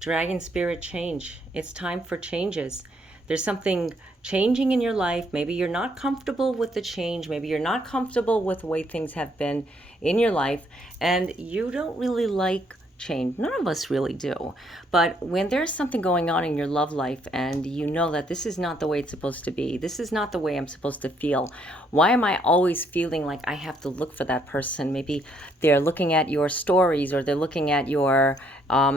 Dragon spirit change. It's time for changes. There's something changing in your life. Maybe you're not comfortable with the change. Maybe you're not comfortable with the way things have been in your life. And you don't really like change. None of us really do. But when there's something going on in your love life and you know that this is not the way it's supposed to be, this is not the way I'm supposed to feel, why am I always feeling like I have to look for that person? Maybe they're looking at your stories or they're looking at your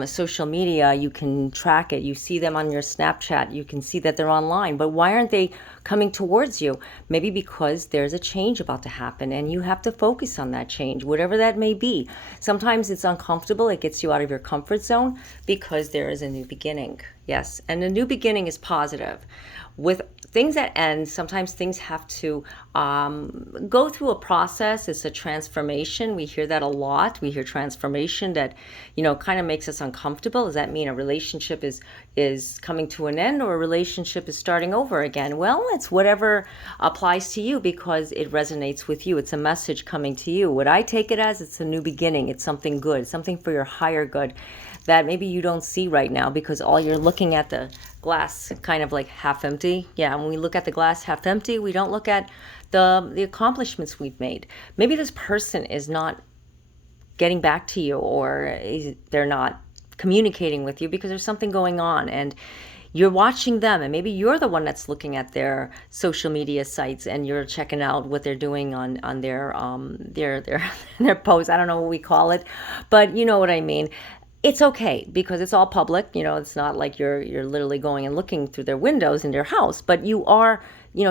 social media. You can track it. You see them on your Snapchat. You can see that they're online. But why aren't they coming towards you? Maybe because there's a change about to happen and you have to focus on that change, whatever that may be. Sometimes it's uncomfortable. It gets you out of your comfort zone because there is a new beginning. Yes, and a new beginning is positive. With things that end, sometimes things have to go through a process. It's a transformation. We hear that a lot. We hear transformation that, kind of makes us uncomfortable. Does that mean a relationship is coming to an end or a relationship is starting over again? Well, it's whatever applies to you because it resonates with you. It's a message coming to you. What I take it as, it's a new beginning. It's something good, something for your higher good that maybe you don't see right now because all you're looking at the glass kind of like half empty. Yeah, when we look at the glass half empty, we don't look at the accomplishments we've made. Maybe this person is not getting back to you or they're not communicating with you because there's something going on and you're watching them and maybe you're the one that's looking at their social media sites and you're checking out what they're doing on their their posts. I don't know what we call it, but you know what I mean. It's okay because it's all public. It's not like you're literally going and looking through their windows in their house, but you are,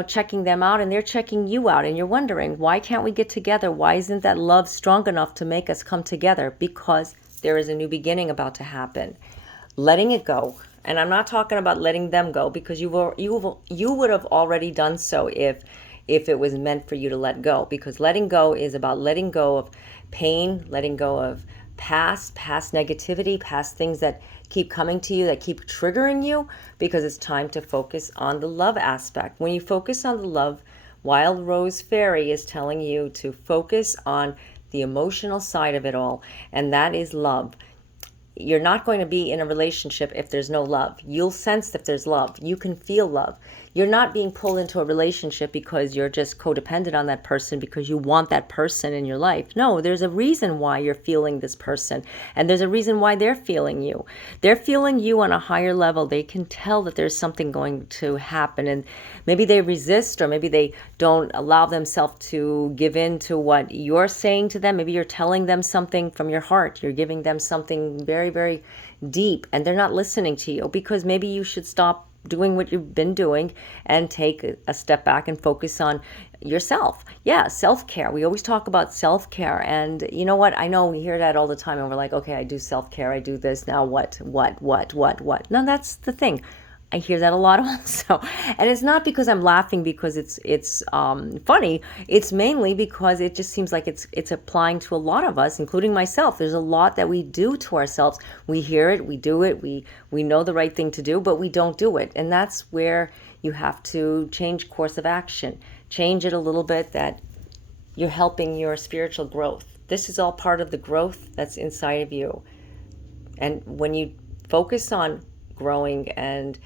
checking them out and they're checking you out and you're wondering, why can't we get together? Why isn't that love strong enough to make us come together? Because there is a new beginning about to happen. Letting it go. And I'm not talking about letting them go because you would have already done so if it was meant for you to let go, because letting go is about letting go of pain, letting go of past negativity, past things that keep coming to you, that keep triggering you, because it's time to focus on the love aspect. When you focus on the love, Wild Rose Fairy is telling you to focus on the emotional side of it all, and that is love. You're not going to be in a relationship if there's no love. You'll sense that there's love. You can feel love. You're not being pulled into a relationship because you're just codependent on that person because you want that person in your life. No, there's a reason why you're feeling this person, and there's a reason why they're feeling you. They're feeling you on a higher level. They can tell that there's something going to happen, and maybe they resist, or maybe they don't allow themselves to give in to what you're saying to them. Maybe you're telling them something from your heart. You're giving them something very, very deep, and they're not listening to you because maybe you should stop doing what you've been doing and take a step back and focus on yourself. Yeah, self-care. We always talk about self-care, and you know what? I know we hear that all the time and we're like, okay, I do self-care, I do this, now what? No, that's the thing. I hear that a lot also. And it's not because I'm laughing because it's funny. It's mainly because it just seems like it's applying to a lot of us, including myself. There's a lot that we do to ourselves. We hear it, we do it, we know the right thing to do, but we don't do it. And that's where you have to change course of action. Change it a little bit, that you're helping your spiritual growth. This is all part of the growth that's inside of you. And when you focus on growing and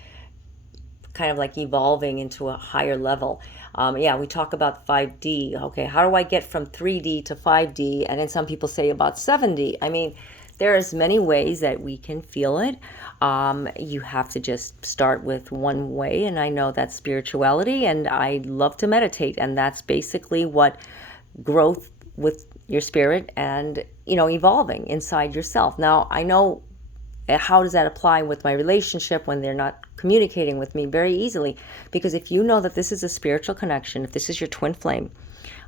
kind of like evolving into a higher level. We talk about 5D. Okay, how do I get from 3D to 5D? And then some people say about 7D. I mean, there's many ways that we can feel it. You have to just start with one way, and I know that's spirituality, and I love to meditate, and that's basically what growth with your spirit and, evolving inside yourself. Now, I know how does that apply with my relationship when they're not communicating with me? Very easily, because if you know that this is a spiritual connection, if this is your twin flame,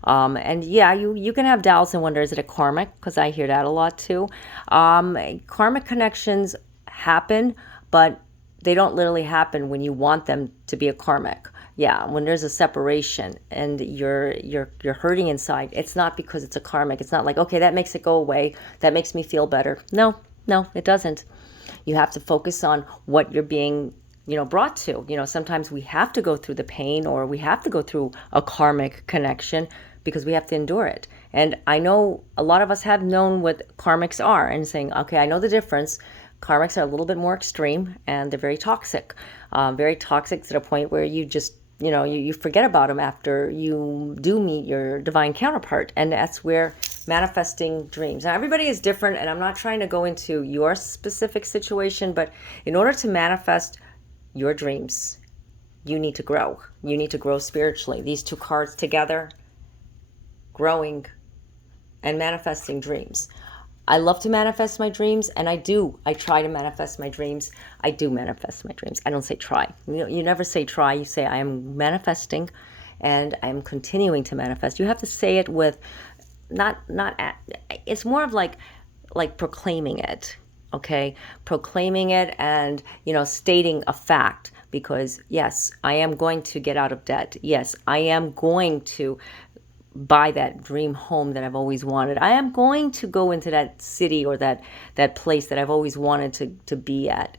and yeah, you can have doubts and wonder, is it a karmic? Because I hear that a lot too. Karmic connections happen, but they don't literally happen when you want them to be a karmic. Yeah, when there's a separation and you're hurting inside, it's not because it's a karmic. It's not like, okay, that makes it go away, that makes me feel better. No, it doesn't. You have to focus on what you're being, brought to. Sometimes we have to go through the pain, or we have to go through a karmic connection because we have to endure it. And I know a lot of us have known what karmics are and saying, okay, I know the difference. Karmics are a little bit more extreme, and they're very toxic to the point where you just, you forget about them after you do meet your divine counterpart. And that's where manifesting dreams. Now, everybody is different, and I'm not trying to go into your specific situation, but in order to manifest your dreams, you need to grow. You need to grow spiritually. These two cards together, growing and manifesting dreams. I love to manifest my dreams, and I do. I try to manifest my dreams. I do manifest my dreams. I don't say try. You never say try. You say I am manifesting, and I'm continuing to manifest. You have to say it with it's more of like proclaiming it, okay? Proclaiming it and, stating a fact, because yes, I am going to get out of debt. Yes, I am going to buy that dream home that I've always wanted. I am going to go into that city or that place that I've always wanted to be at.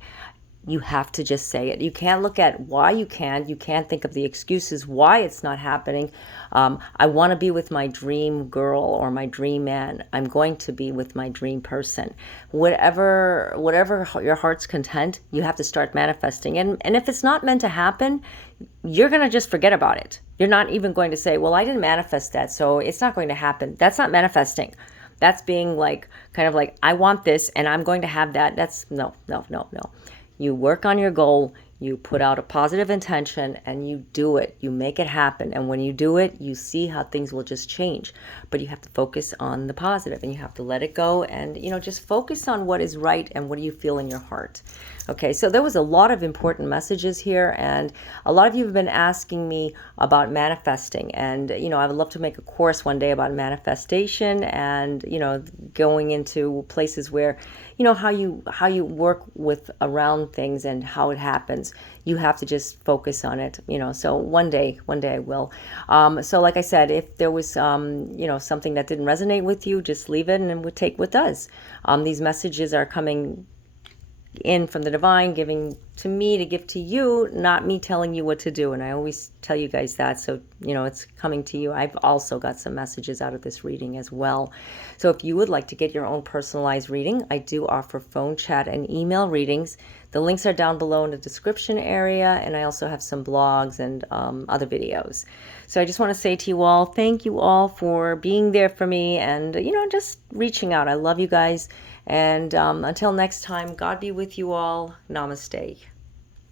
You have to just say it. You can't look at why you can't. You can't think of the excuses why it's not happening. I want to be with my dream girl or my dream man. I'm going to be with my dream person. Whatever your heart's content, you have to start manifesting. And if it's not meant to happen, you're going to just forget about it. You're not even going to say, well, I didn't manifest that, so it's not going to happen. That's not manifesting. That's being kind of like, I want this and I'm going to have that. That's no. You work on your goal, you put out a positive intention, and you do it. You make it happen. And when you do it, you see how things will just change. But you have to focus on the positive, and you have to let it go and, just focus on what is right and what do you feel in your heart. Okay, so there was a lot of important messages here, and a lot of you have been asking me about manifesting. And, I would love to make a course one day about manifestation and, going into places where, how you work with around things and how it happens. You have to just focus on it, so one day I will. So like I said, if there was, something that didn't resonate with you, just leave it and we'll take what does. These messages are coming in from the divine, giving to me to give to you, not me telling you what to do. And I always tell you guys that. So, it's coming to you. I've also got some messages out of this reading as well. So if you would like to get your own personalized reading, I do offer phone, chat, and email readings. The links are down below in the description area. And I also have some blogs and other videos. So I just want to say to you all, thank you all for being there for me and, just reaching out. I love you guys. And until next time, God be with you all. Namaste.